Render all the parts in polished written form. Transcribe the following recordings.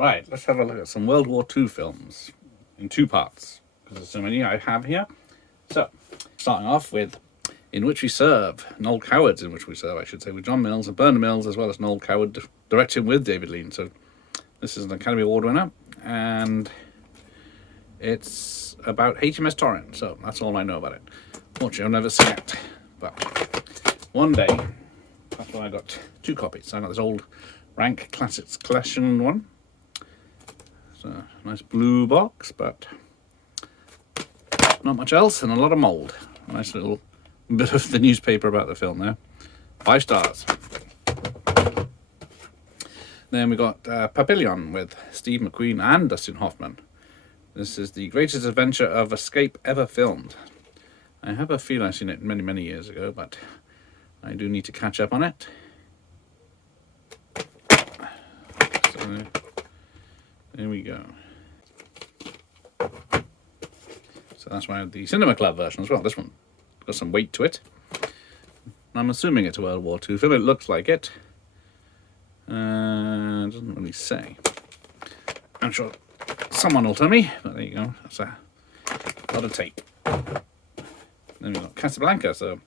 Right, let's have a look at some World War II films in two parts, because there's so many I have here. So, starting off with In Which We Serve, Noel Coward's In Which We Serve, I should say, with John Mills and Bernard Mills, as well as Noel Coward, directed with David Lean. So, this is an Academy Award winner, and it's about HMS Torrent, so that's all I know about it. Fortunately, I've never seen it, but one day, that's why I got two copies. I got this old Rank Classics Collection one. It's a nice blue box, but not much else, and a lot of mould. A nice little bit of the newspaper about the film there. 5 stars. Then we got Papillon with Steve McQueen and Dustin Hoffman. This is the greatest adventure of escape ever filmed. I have a feeling I've seen it many, many years ago, but I do need to catch up on it. So, there we go. So that's why the Cinema Club version as well. This one got some weight to it. I'm assuming it's a World War II film. It looks like it. It doesn't really say. I'm sure someone will tell me, but there you go. That's a lot of tape. Then we've got Casablanca, so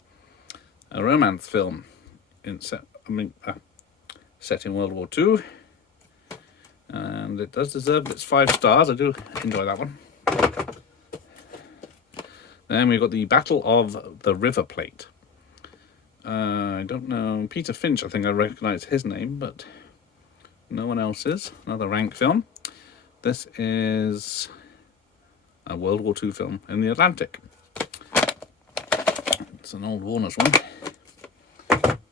a romance film set in World War II. And it does deserve its 5 stars. I do enjoy that one. Then we've got the Battle of the River Plate. I don't know. Peter Finch, I think I recognise his name, but no one else's. Another Rank film. This is a World War II film in the Atlantic. It's an old Warner's one,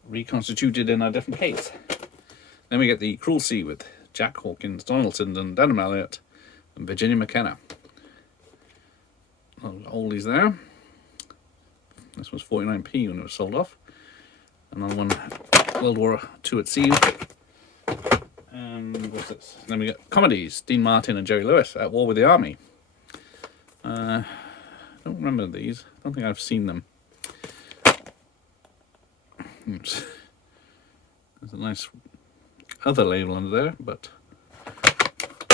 reconstituted in a different case. Then we get The Cruel Sea with Jack Hawkins, Donaldson, and Denham Elliott, and Virginia McKenna. Oldies there. This was 49p when it was sold off. Another one, World War II at Sea. And what's this? Then we get comedies, Dean Martin and Jerry Lewis, At War with the Army. I don't remember these. I don't think I've seen them. Oops. There's a nice other label under there, but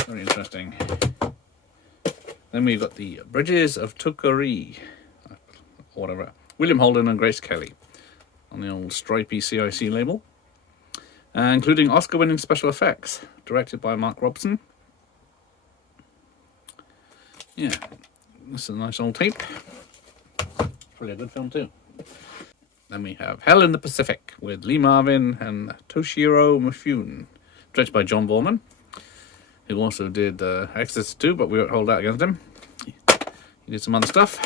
very interesting. Then we've got the Bridges of Tukuri, or whatever. William Holden and Grace Kelly on the old stripy CIC label, including Oscar-winning special effects, directed by Mark Robson. Yeah, this is a nice old tape. It's really a good film too. Then we have Hell in the Pacific with Lee Marvin and Toshiro Mifune, directed by John Borman, who also did Exorcist 2, but we won't hold that against him. He did some other stuff.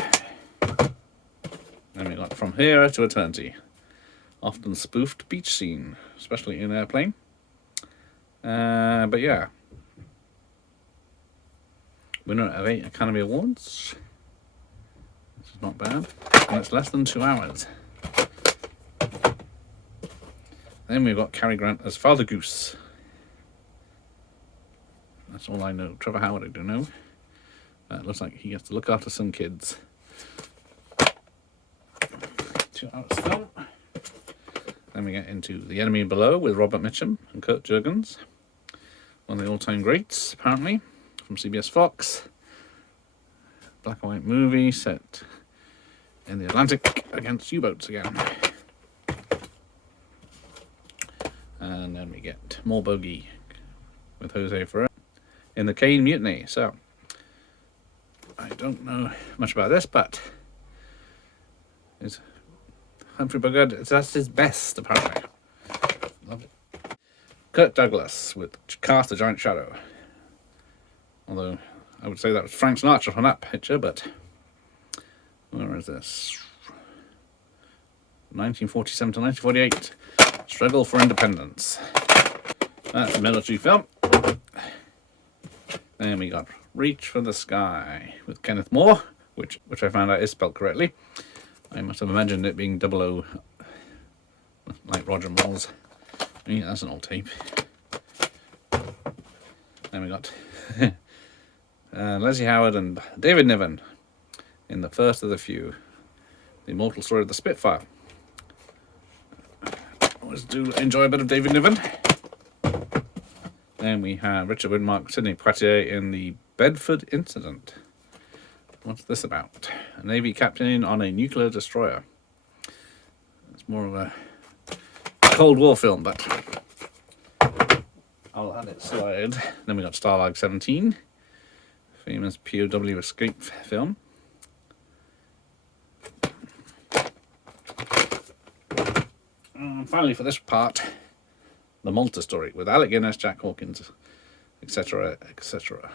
Then we got From Here to Eternity, often spoofed beach scene, especially in Airplane. But yeah, winner of 8 Academy Awards. This is not bad, and it's less than 2 hours. Then we've got Cary Grant as Father Goose. That's all I know. Trevor Howard I do know. It looks like he gets to look after some kids. 2 hours film. Then we get into The Enemy Below with Robert Mitchum and Kurt Jurgens. One of the all-time greats, apparently, from CBS Fox. Black and white movie set in the Atlantic against U-boats again. And then we get More Bogey with Jose Ferrer in The Caine Mutiny. So, I don't know much about this, but it's Humphrey Bogart, that's his best, apparently. Love it. Kirk Douglas with Cast a Giant Shadow. Although, I would say that was Frank Sinatra from that picture, but where is this? 1947 to 1948. Struggle for Independence. That's a military film. Then we got Reach for the Sky with Kenneth Moore, which I found out is spelled correctly. I must have imagined it being 00, like Roger Moore's. Yeah, that's an old tape. Then we got Leslie Howard and David Niven in The First of the Few, the immortal story of the Spitfire. Always do enjoy a bit of David Niven. Then we have Richard Widmark, Sidney Poitier in the Bedford Incident. What's this about? A Navy captain on a nuclear destroyer. It's more of a Cold War film, but I'll let it slide. Then we got Stalag 17, famous POW escape film. And finally, for this part, the Maltese Story with Alec Guinness, Jack Hawkins, etc., etc.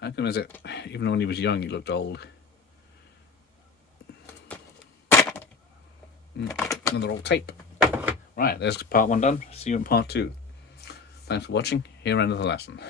How come is it, even when he was young, he looked old? Another old tape. Right, there's part 1 done. See you in part 2. Thanks for watching. Here ends the lesson.